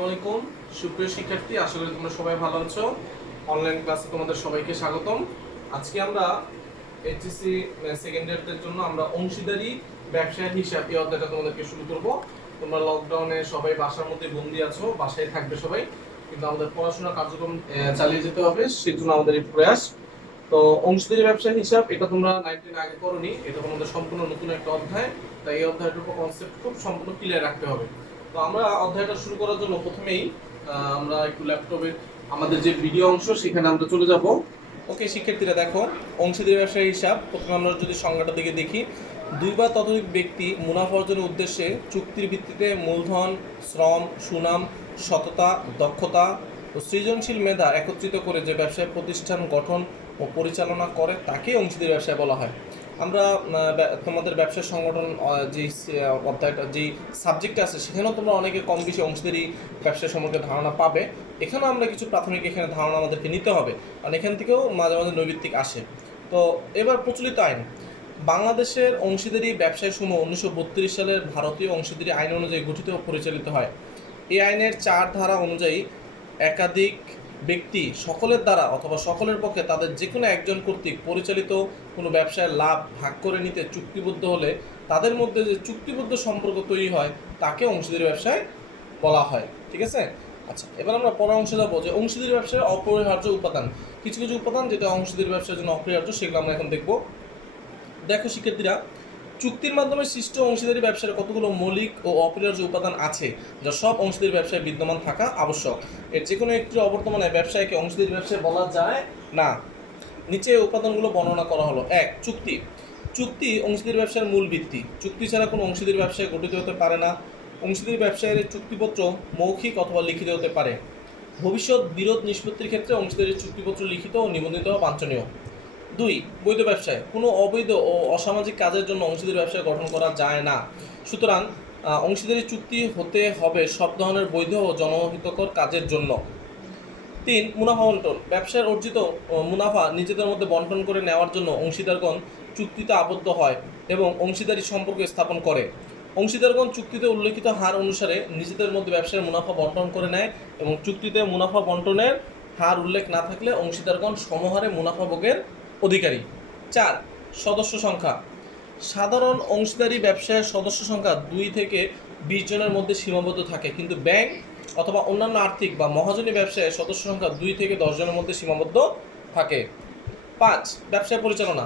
আসসালামাইকুম সুপ্রিয় শিক্ষার্থী, আশা করি তোমরা সবাই ভালো আছো। অনলাইন ক্লাসে তোমাদের সবাইকে স্বাগতম। আজকে আমরা এইচএসসি সেকেন্ড ইয়ারদের জন্য আমরা অংশীদারি ব্যবসায়ের হিসাব এই অধ্যায়টা তোমাদেরকে শুরু করব। তোমরা লকডাউনে সবাই বাসার মধ্যে বন্দি আছো, বাসায় থাকবে সবাই, কিন্তু আমাদের পড়াশোনা কার্যক্রম চালিয়ে যেতে হবে, সেজন্য আমাদের এই প্রয়াস। তো অংশীদারি ব্যবসায়ের হিসাব এটা তোমরা 9 আগে করোনি, এটা তোমাদের সম্পূর্ণ নতুন একটা অধ্যায়, তাই এই অধ্যায়টার উপর কনসেপ্ট খুব সম্পূর্ণ ক্লিয়ার রাখতে হবে। তো আমরা অধ্যায়টা শুরু করার জন্য প্রথমেই আমরা একটু ল্যাপটপের আমাদের যে ভিডিও অংশ সেখানে আমরা চলে যাব। ওকে শিক্ষার্থীরা, দেখো অংশীদারি ব্যবসায়ের হিসাব। প্রথমে আমরা যদি সংজ্ঞাটা দিকে দেখি, দুই বা ততোধিক ব্যক্তি মুনাফা অর্জনের উদ্দেশ্যে চুক্তির ভিত্তিতে মূলধন, শ্রম, সুনাম, সততা, দক্ষতা ও সৃজনশীল মেধা একত্রিত করে যে ব্যবসায় প্রতিষ্ঠান গঠন ও পরিচালনা করে তাকে অংশীদারি ব্যবসায় বলা হয়। আমরা তোমাদের ব্যবসা সংগঠন যে অধ্যায়টা যেই সাবজেক্টটা আছে সেখানেও তোমরা অনেকে কম বেশি অংশীদারি ব্যবসা সম্পর্কে ধারণা পাবে। এখানেও আমরা কিছু প্রাথমিক এখানে ধারণা আমাদেরকে নিতে হবে, কারণ এখান থেকেও মাঝে মাঝে নৈবিত্তিক আসে। তো এবার প্রচলিত আইন, বাংলাদেশের অংশীদারি ব্যবসায় সমূহ 1932 সালের ভারতীয় অংশীদারি আইন অনুযায়ী গঠিত ও পরিচালিত হয়। এই আইনের 4 ধারা অনুযায়ী একাধিক ব্যক্তি সকলের দ্বারা অথবা সকলের পক্ষে তাদের যে কোনো একজন কর্তৃক পরিচালিত কোনো ব্যবসায় লাভ ভাগ করে নিতে চুক্তিবদ্ধ হলে তাদের মধ্যে যে চুক্তিবদ্ধ সম্পর্ক তৈরি হয় তাকে অংশীদারি ব্যবসায় বলা হয়। ঠিক আছে? আচ্ছা, এবার আমরা পরের অংশে যাবো যে অংশীদারি ব্যবসায় অপরিহার্য উপাদান। কিছু কিছু উপাদান যেটা অংশীদারি ব্যবসার জন্য অপরিহার্য, সেগুলো আমরা এখন দেখব। দেখো শিক্ষার্থীরা, চুক্তির মাধ্যমে সৃষ্ট অংশীদারি ব্যবসার কতগুলো মৌলিক ও অপরিহার্য উপাদান আছে যা সব অংশীদারি ব্যবসায় বিদ্যমান থাকা আবশ্যক। এর যে কোনো একটি অবর্তমানে ব্যবসায়কে অংশীদারি ব্যবসায় বলা যায় না। নিচে উপাদানগুলো বর্ণনা করা হলো। 1. চুক্তি। চুক্তি অংশীদারি ব্যবসার মূল ভিত্তি। চুক্তি ছাড়া কোনো অংশীদারি ব্যবসায় গঠিত হতে পারে না। অংশীদারি ব্যবসায়ের চুক্তিপত্র মৌখিক অথবা লিখিত হতে পারে। ভবিষ্যৎ বিরোধ নিষ্পত্তির ক্ষেত্রে অংশীদারি চুক্তিপত্র লিখিত ও নিবন্ধিত বাঞ্ছনীয়। 2. বৈধ ব্যবসায়। কোনো অবৈধ ও অসামাজিক কাজের জন্য অংশীদারি ব্যবসা গঠন করা যায় না। সুতরাং অংশীদারি চুক্তি হতে হবে সব ধরনের বৈধ ও জনহিতকর কাজের জন্য। 3. মুনাফা বন্টন। ব্যবসার অর্জিত মুনাফা নিজেদের মধ্যে বন্টন করে নেওয়ার জন্য অংশীদারগণ চুক্তিতে আবদ্ধ হয় এবং অংশীদারি সম্পর্ক স্থাপন করে। অংশীদারগণ চুক্তিতে উল্লেখিত হার অনুসারে নিজেদের মধ্যে ব্যবসার মুনাফা বন্টন করে নেয় এবং চুক্তিতে মুনাফা বন্টনের হার উল্লেখ না থাকলে অংশীদারগণ সমহারে মুনাফা ভোগের অধিকারী। 4. সদস্য সংখ্যা। সাধারণ অংশীদারি ব্যবসায়ের সদস্য সংখ্যা 2 থেকে 20 জনের মধ্যে সীমাবদ্ধ থাকে, কিন্তু ব্যাংক অথবা অন্যান্য আর্থিক বা মহাজনী ব্যবসায়ের সদস্য সংখ্যা 2 থেকে 10 জনের মধ্যে সীমাবদ্ধ থাকে। 5. ব্যবসায় পরিচালনা।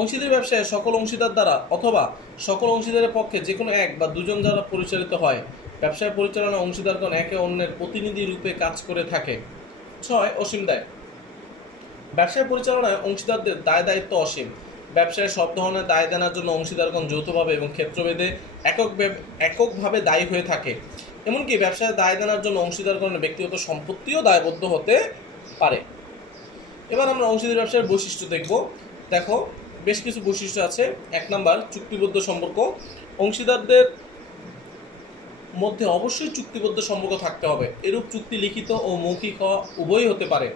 অংশীদারি ব্যবসায় সকল অংশীদার দ্বারা অথবা সকল অংশীদারের পক্ষে যে কোনো এক বা দুজন দ্বারা পরিচালিত হয়। ব্যবসায় পরিচালনা অংশীদারগণ একে অন্যের প্রতিনিধি রূপে কাজ করে থাকে। 6. অসীম দায়। ব্যবসায় পরিচালনায় অংশীদারদের দায় দায়িত্ব অসীম। ব্যবসায় সব ধরনের দায় দেনার জন্য অংশীদারগণ যৌথভাবে এবং ক্ষেত্রভেদে এককভাবে দায়ী হয়ে থাকে। এমনকি ব্যবসায় দায় দেনার জন্য অংশীদারগণের ব্যক্তিগত সম্পত্তিও দায়বদ্ধ হতে পারে। এবার আমরা অংশীদারি ব্যবসার বৈশিষ্ট্য দেখব। দেখো, বেশ কিছু বৈশিষ্ট্য আছে। 1 নাম্বার, চুক্তিবদ্ধ সম্পর্ক। অংশীদারদের মধ্যে অবশ্যই চুক্তিবদ্ধ সম্পর্ক থাকতে হবে। এরূপ চুক্তি লিখিত ও মৌখিক হওয়া উভয়ই হতে পারে।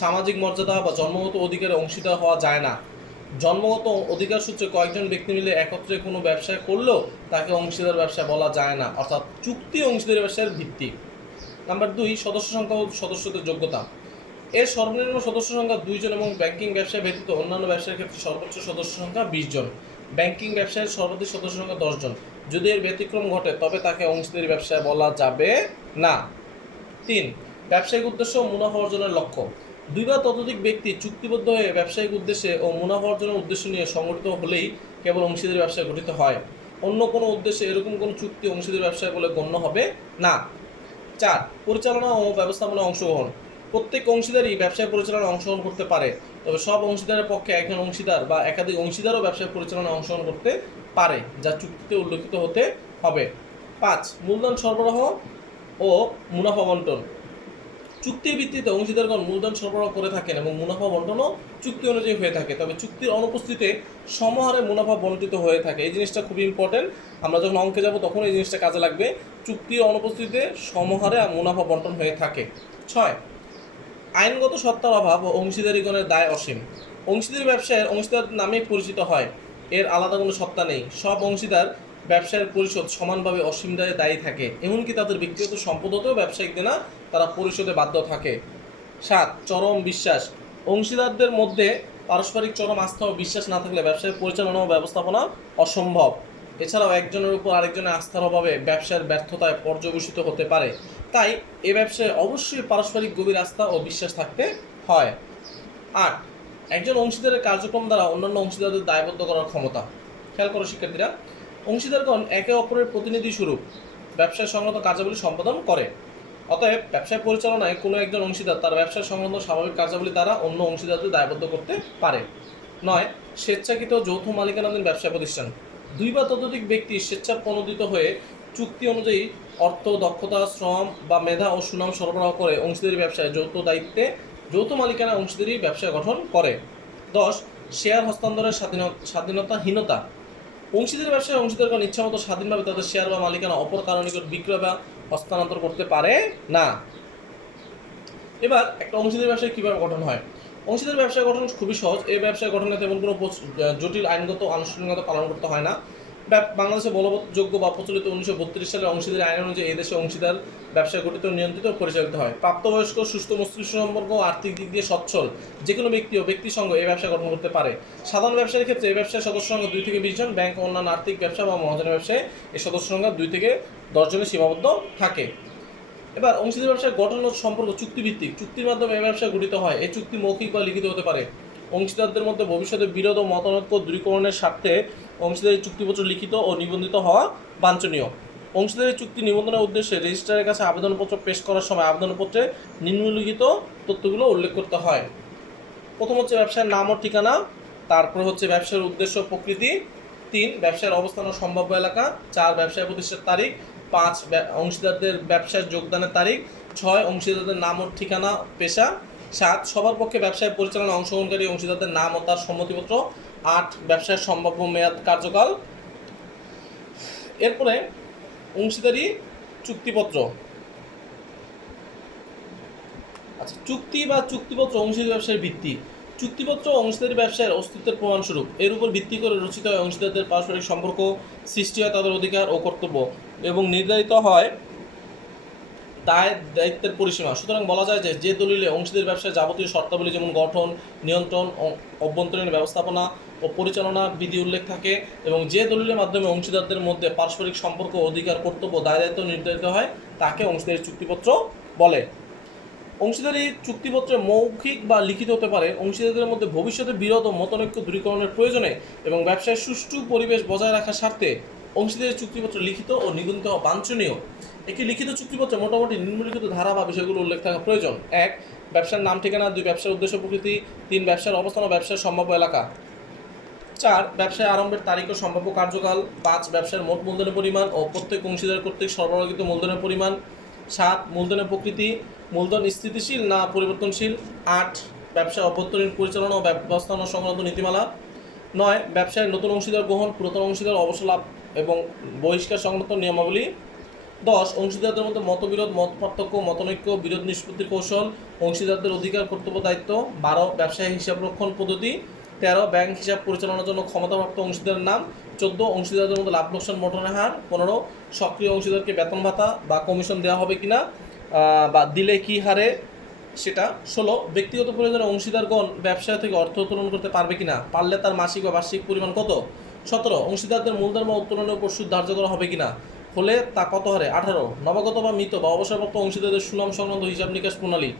সামাজিক মর্যাদা বা জন্মগত অধিকারে অংশীদার হওয়া যায় না। জন্মগত অধিকার সূত্রে কয়েকজন ব্যক্তি মিলে একত্রে কোনো ব্যবসা করলেও তাকে অংশীদার ব্যবসা বলা যায় না, অর্থাৎ চুক্তি অংশীদারি ব্যবসার ভিত্তি। নাম্বার 2, সদস্য সংখ্যা ও সদস্যদের যোগ্যতা। এর সর্বনিম্ন সদস্য সংখ্যা 2 জন এবং ব্যাংকিং ব্যবসায় ব্যতীত অন্যান্য ব্যবসার ক্ষেত্রে সর্বোচ্চ সদস্য সংখ্যা 20 জন। ব্যাংকিং ব্যবসায়ের সর্বাধিক সদস্য সংখ্যা 10 জন। যদি এর ব্যতিক্রম ঘটে তবে তাকে অংশীদারি ব্যবসায় বলা যাবে না। 3, ব্যবসায়িক উদ্দেশ্য ও মুনাফা অর্জনের লক্ষ্য। 2 বা ততোধিক ব্যক্তি চুক্তিবদ্ধ হয়ে ব্যবসায়িক উদ্দেশ্যে ও মুনাফা অর্জনের উদ্দেশ্য নিয়ে সংগঠিত হলেই কেবল অংশীদারি ব্যবসা গঠিত হয়। অন্য কোনো উদ্দেশ্যে এরকম কোনো চুক্তি অংশীদারি ব্যবসায় বলে গণ্য হবে না। 4, পরিচালনা ও ব্যবস্থাপনা অংশগ্রহণ। প্রত্যেক অংশীদারই ব্যবসায় পরিচালনায় অংশগ্রহণ করতে পারে, তবে সব অংশীদারের পক্ষে একজন অংশীদার বা একাধিক অংশীদারও ব্যবসায় পরিচালনায় অংশগ্রহণ করতে পারে, যা চুক্তিতে উল্লেখিত হতে হবে। 5, মূলধন সরবরাহ ও মুনাফা বন্টন। চুক্তির ভিত্তিতে অংশীদারগণ মূলধন সরবরাহ করে থাকেন এবং মুনাফা বন্টনও চুক্তি অনুযায়ী হয়ে থাকে, তবে চুক্তির অনুপস্থিতিতে সমহারে মুনাফা বন্টিত হয়ে থাকে। এই জিনিসটা খুবই ইম্পর্টেন্ট, আমরা যখন অঙ্কে যাব তখন এই জিনিসটা কাজে লাগবে। চুক্তির অনুপস্থিতিতে সমহারে মুনাফা বন্টন হয়ে থাকে। 6, আইনগত সত্তার অভাব ও অংশীদারিগণের দায় অসীম। অংশীদারি ব্যবসায়ের অংশীদার নামেই পরিচিত হয়, এর আলাদা কোনো সত্তা নেই। সব অংশীদার ব্যবসায়ের পরিশোধ সমানভাবে অসীম দায়ে দায়ী থাকে, এমনকি তাদের ব্যক্তিগত সম্পদ হতেও ব্যবসায়িক দেনা তারা পরিশোধে বাধ্য থাকে। 7, চরম বিশ্বাস। অংশীদারদের মধ্যে পারস্পরিক চরম আস্থা ও বিশ্বাস না থাকলে ব্যবসায়ের পরিচালনা ও ব্যবস্থাপনা অসম্ভব। এছাড়াও একজনের উপর আরেকজনের আস্থার অভাবে ব্যবসার ব্যর্থতায় পর্যবসিত হতে পারে। তাই এ ব্যবসায় অবশ্যই পারস্পরিক গভীর আস্থা ও বিশ্বাস থাকতে হয়। 8, একজন অংশীদারের কার্যক্রম দ্বারা অন্যান্য অংশীদারদের দায়বদ্ধ করার ক্ষমতা। খেয়াল করো শিক্ষার্থীরা, অংশীদারগণ একে অপরের প্রতিনিধি স্বরূপ ব্যবসায় সংক্রান্ত কার্যাবলী সম্পাদন করে। অতএব ব্যবসায় পরিচালনায় কোনো একজন অংশীদার তার ব্যবসায় সংক্রান্ত স্বাভাবিক কার্যাবলী দ্বারা অন্য অংশীদারদের দায়বদ্ধ করতে পারে। 9, স্বেচ্ছাকৃত যৌথ মালিকানাধীন ব্যবসা প্রতিষ্ঠান। 2 বা ততোধিক ব্যক্তি স্বেচ্ছাপ্রণোদিত হয়ে চুক্তি অনুযায়ী অর্থ, দক্ষতা, শ্রম বা মেধা ও সুনাম সরবরাহ করে অংশীদারি ব্যবসায় যৌথ দায়িত্বে যৌথ মালিকানা অংশীদারি ব্যবসা গঠন করে। 10, শেয়ার হস্তান্তরের স্বাধীনতাহীনতা। অংশীদারি ব্যবসায় অংশীদারগণ ইচ্ছামতো স্বাধীনভাবে তাদের শেয়ার বা মালিকানা অপর কারো নিকট বিক্রয় বা হস্তান্তর করতে পারে না। এবার একটা অংশীদারি ব্যবসায় কীভাবে গঠন হয়? অংশীদারি ব্যবসা গঠন খুবই সহজ। এই ব্যবসা গঠনে তেমন কোনো জটিল আইনগত আনুষ্ঠানিকতা পালন করতে হয় না। বাংলাদেশে বলবৎযোগ্য বা প্রচলিত 1932 সালের অংশীদারি আইন অনুযায়ী এই দেশে অংশীদার ব্যবসা গঠিত, নিয়ন্ত্রিত ও পরিচালিত হয়। প্রাপ্তবয়স্ক, সুস্থ মস্তিষ্ক সম্পর্ক ও আর্থিক দিক দিয়ে সচ্ছল যে কোনো ব্যক্তি ও ব্যক্তি সংঘ এই ব্যবসা গঠন করতে পারে। সাধারণ ব্যবসায়ের ক্ষেত্রে এই ব্যবসায় সদস্য সংখ্যা 2 থেকে 20 জন, ব্যাংক ও অন্যান্য আর্থিক ব্যবসা বা মহাজনের ব্যবসায় এই সদস্য সংখ্যা 2 থেকে 10 জনের সীমাবদ্ধ থাকে। এবার অংশীদারি ব্যবসার গঠন ও সম্পর্ক চুক্তিভিত্তিক। চুক্তির মাধ্যমে এই ব্যবসা গঠিত হয়। এই চুক্তি মৌখিক বা লিখিত হতে পারে। অংশীদারদের মধ্যে ভবিষ্যতে বিরোধ ও মতানৈক্য দূরীকরণের স্বার্থে অংশীদারি চুক্তিপত্র লিখিত ও নিবন্ধিত হওয়া বাঞ্ছনীয়। অংশীদারি চুক্তি নিবন্ধনের উদ্দেশ্যে রেজিস্ট্রারের কাছে আবেদনপত্র পেশ করার সময় আবেদনপত্রে নিম্নলিখিত তথ্যগুলো উল্লেখ করতে হয়। প্রথম হচ্ছে ব্যবসার নাম ও ঠিকানা, তারপর হচ্ছে ব্যবসার উদ্দেশ্য প্রকৃতি, 3, ব্যবসার অবস্থান ও সম্ভাব্য এলাকা, 4, ব্যবসায় প্রতিষ্ঠার তারিখ, 5, অংশীদারদের ব্যবসায় যোগদানের তারিখ, 6, অংশীদারদের নাম ও ঠিকানা, পেশা, 7, সবার পক্ষে ব্যবসায় পরিচালনা অংশগ্রহণকারী অংশীদারদের নাম ও তার সম্মতিপত্র, 8, ব্যবসায় সম্ভাব্য মেয়াদ কার্যকাল। এরপরে অংশীদারি চুক্তিপত্র। আচ্ছা, চুক্তি বা চুক্তিপত্র অংশীদারি ব্যবসায়ের ভিত্তি। চুক্তিপত্র অংশীদারি ব্যবসায়ের অস্তিত্বের প্রমাণস্বরূপ। এর উপর ভিত্তি করে রচিত হয় অংশীদারদের পারস্পরিক সম্পর্ক, সৃষ্টি হয় তাদের অধিকার ও কর্তব্য এবং নির্ধারিত হয় দায়িত্বের পরিসীমা। সুতরাং বলা যায় যে দলিলে অংশীদারি ব্যবসায় যাবতীয় শর্তাবলী যেমন গঠন, নিয়ন্ত্রণ, অভ্যন্তরীণ ব্যবস্থাপনা ও পরিচালনা বিধি উল্লেখ থাকে এবং যে দলিলের মাধ্যমে অংশীদারদের মধ্যে পারস্পরিক সম্পর্ক, অধিকার, কর্তব্য, দায়িত্ব নির্ধারিত হয় তাকে অংশীদারি চুক্তিপত্র বলে। অংশীদারি চুক্তিপত্রে মৌখিক বা লিখিত হতে পারে। অংশীদারদের মধ্যে ভবিষ্যতে বিরোধ ও মতানৈক্য দূরীকরণের প্রয়োজনে এবং ব্যবসায় সুষ্ঠু পরিবেশ বজায় রাখার স্বার্থে অংশীদারি চুক্তিপত্র লিখিত ও নিবন্ধিত হওয়া বাঞ্ছনীয়। একটি লিখিত চুক্তিপত্রে মোটামুটি নিম্নলিখিত ধারা বা বিষয়গুলো উল্লেখ থাকা প্রয়োজন। 1, ব্যবসার নাম ঠিকানা, 2, ব্যবসার উদ্দেশ্য প্রকৃতি, 3, ব্যবসার অবস্থান ও ব্যবসার সম্ভাব্য এলাকা, 4, ব্যবসায় আরম্ভের তারিখ ও সম্ভাব্য কার্যকাল, 5, ব্যবসার মোট মূলধনের পরিমাণ ও প্রত্যেক অংশীদার কর্তৃক সরবরাহকৃত মূলধনের পরিমাণ, 7, মূলধনের প্রকৃতি, মূলধন স্থিতিশীল না পরিবর্তনশীল, 8, ব্যবসার অভ্যন্তরীণ পরিচালনা ও ব্যবস্থাপনা সংক্রান্ত নীতিমালা, 9, ব্যবসায় নতুন অংশীদার গ্রহণ, পুরাতন অংশীদার অবসর লাভ এবং বহিষ্কার সংক্রান্ত নিয়মাবলী, 10, অংশীদারদের মধ্যে মতবিরোধ, মত পার্থক্য, মতনৈক্য, বিরোধ নিষ্পত্তির কৌশল, অংশীদারদের অধিকার, কর্তব্য, দায়িত্ব, 12, ব্যবসায় হিসাব রক্ষণ পদ্ধতি, 13, ব্যাংক হিসাব পরিচালনার জন্য ক্ষমতাপ্রাপ্ত অংশীদারের নাম, 14, অংশীদারদের মধ্যে লাভ লোকসান বন্টনের হার, 15, সক্রিয় অংশীদারকে বেতন ভাতা বা কমিশন দেওয়া হবে কিনা বা দিলে কী হারে সেটা, 16, ব্যক্তিগত প্রয়োজনে অংশীদারগণ ব্যবসা থেকে অর্থ উত্তোলন করতে পারবে কিনা, পারলে তার মাসিক বা বার্ষিক পরিমাণ কত, 17, অংশীদারদের মূলধন বা উত্তোলনের উপর সুদ ধার্য করা হবে কিনা, হলে তা কত হারে, 18, নবাগত বা মৃত বা অবসরপ্রাপ্ত অংশীদারদের সুনাম সংক্রান্ত হিসাব নিকাশ প্রণালী,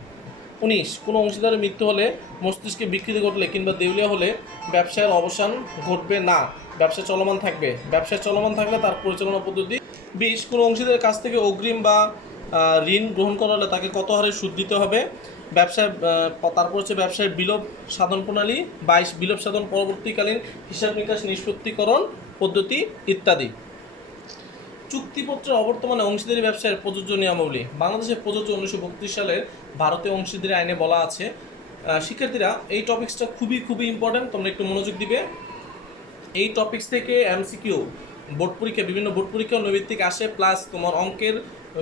19, কোনো অংশীদারের মৃত্যু হলে, মস্তিষ্কে বিকৃতি ঘটলে কিংবা দেউলিয়া হলে ব্যবসায়ের অবসান ঘটবে না, ব্যবসা চলমান থাকবে। ব্যবসা চলমান থাকলে তার পরিচালনা পদ্ধতি। 20, কোনো অংশীদারের কাছ থেকে অগ্রিম বা ঋণ গ্রহণ করা হলে তাকে কত হারে সুদ দিতে হবে। ব্যবসায় তারপর হচ্ছে ব্যবসায় বিলোপ সাধন প্রণালী। 22, বিলোপ সাধন পরবর্তীকালীন হিসাব নিকাশ নিষ্পত্তিকরণ পদ্ধতি ইত্যাদি। চুক্তিপত্রের অবর্তমানে অংশীদারি ব্যবসায়ের প্রযোজ্য নিয়মাবলী। বাংলাদেশে প্রযোজ্য 1932 সালের ভারতীয় অংশীদারি আইনে বলা আছে। শিক্ষার্থীরা, এই টপিক্সটা খুবই ইম্পর্ট্যান্ট, তোমরা একটু মনোযোগ দিবে। এই টপিক্স থেকে এমসিকিউ বিভিন্ন বোর্ড পরীক্ষা নৈবিত্তিক আসে, প্লাস তোমার অঙ্কের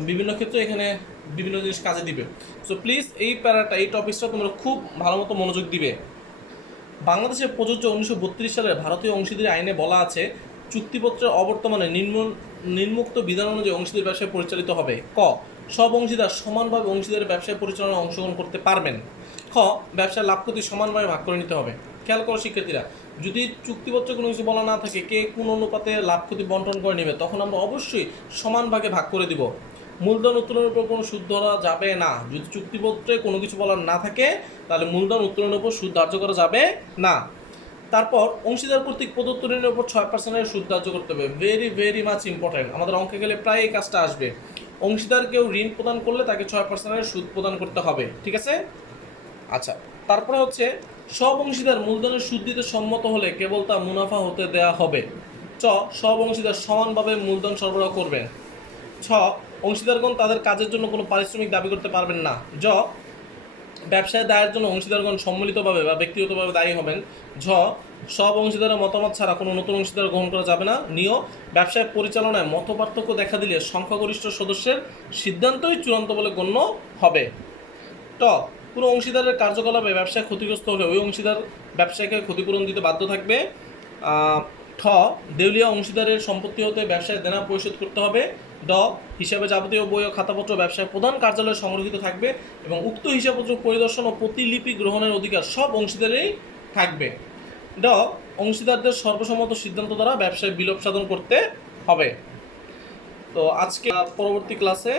বিভিন্ন ক্ষেত্রে এখানে বিভিন্ন জিনিস কাজে দিবে। সো প্লিজ এই টপিক্সটা তোমরা খুব ভালো মতো মনোযোগ দিবে। বাংলাদেশের প্রযোজ্য 1932 সালের ভারতীয় অংশীদারি আইনে বলা আছে, চুক্তিপত্রের অবর্তমানে নিম্নোক্ত বিধান অনুযায়ী অংশীদার ব্যবসায় পরিচালিত হবে? ক, সব অংশীদার সমানভাবে অংশীদারের ব্যবসায় পরিচালনায় অংশগ্রহণ করতে পারবেন। খ, ব্যবসার লাভ ক্ষতি সমানভাবে ভাগ করে নিতে হবে। খেয়াল করো শিক্ষার্থীরা, যদি চুক্তিপত্রে কোনো কিছু বলা না থাকে কে কোন অনুপাতে লাভ ক্ষতি বন্টন করে নেবে, তখন আমরা অবশ্যই সমান ভাগে ভাগ করে দিব। মূলধন উত্তোলনের উপর কোনো সুদ ধরা যাবে না। যদি চুক্তিপত্রে কোনো কিছু বলার না থাকে তাহলে মূলধন উত্তোলনের উপর সুদ ধার্য করা যাবে না। তারপর অংশীদার কর্তৃক প্রদত্ত ঋণের উপর 6% সুদ ধার্য করতে হবে। ভেরি ভেরি মাচ ইম্পর্টেন্ট, আমাদের অঙ্কে গেলে প্রায় এই কাজটা আসবে। অংশীদার কেউ ঋণ প্রদান করলে তাকে 6% সুদ প্রদান করতে হবে, ঠিক আছে? আচ্ছা, তারপরে হচ্ছে সব অংশীদার মূলধনের সুদ দিতে সম্মত হলে কেবল তা মুনাফা হতে দেয়া হবে। চ, সব অংশীদার সমানভাবে মূলধন সরবরাহ করবেন। ছ, অংশীদারগণ তাদের কাজের জন্য কোনো পারিশ্রমিক দাবি করতে পারবেন না। জ, ব্যবসায় দায়ের জন্য অংশীদারগণ সম্মিলিতভাবে বা ব্যক্তিগতভাবে দায়ী হবেন। ঝ, সব অংশীদারের মতামত ছাড়া কোনো নতুন অংশীদার গ্রহণ করা যাবে না। নিয়, ব্যবসায় পরিচালনায় মতপার্থক্য দেখা দিলে সংখ্যাগরিষ্ঠ সদস্যের সিদ্ধান্তই চূড়ান্ত বলে গণ্য হবে। ট, কোনো অংশীদারের কার্যকলাপে ব্যবসায় ক্ষতিগ্রস্ত হলে ওই অংশীদার ব্যবসায়ীকে ক্ষতিপূরণ দিতে বাধ্য থাকবে। ঠ, দেউলিয়া অংশীদারের সম্পত্তি হতে ব্যবসায় দেনা পরিশোধ করতে হবে। ড, হিসাবে যাবতীয় বই ও খাতাপত্র ব্যবসায় প্রধান কার্যালয়ে সংরক্ষিত থাকবে এবং উক্ত হিসাবপত্র পরিদর্শন ও প্রতিলিপি গ্রহণের অধিকার সব অংশীদারেরই থাকবে। ড, অংশীদারদের সর্বসম্মত সিদ্ধান্ত দ্বারা ব্যবসায় বিলোপ সাধন করতে হবে। তো আজকে পরবর্তী ক্লাসে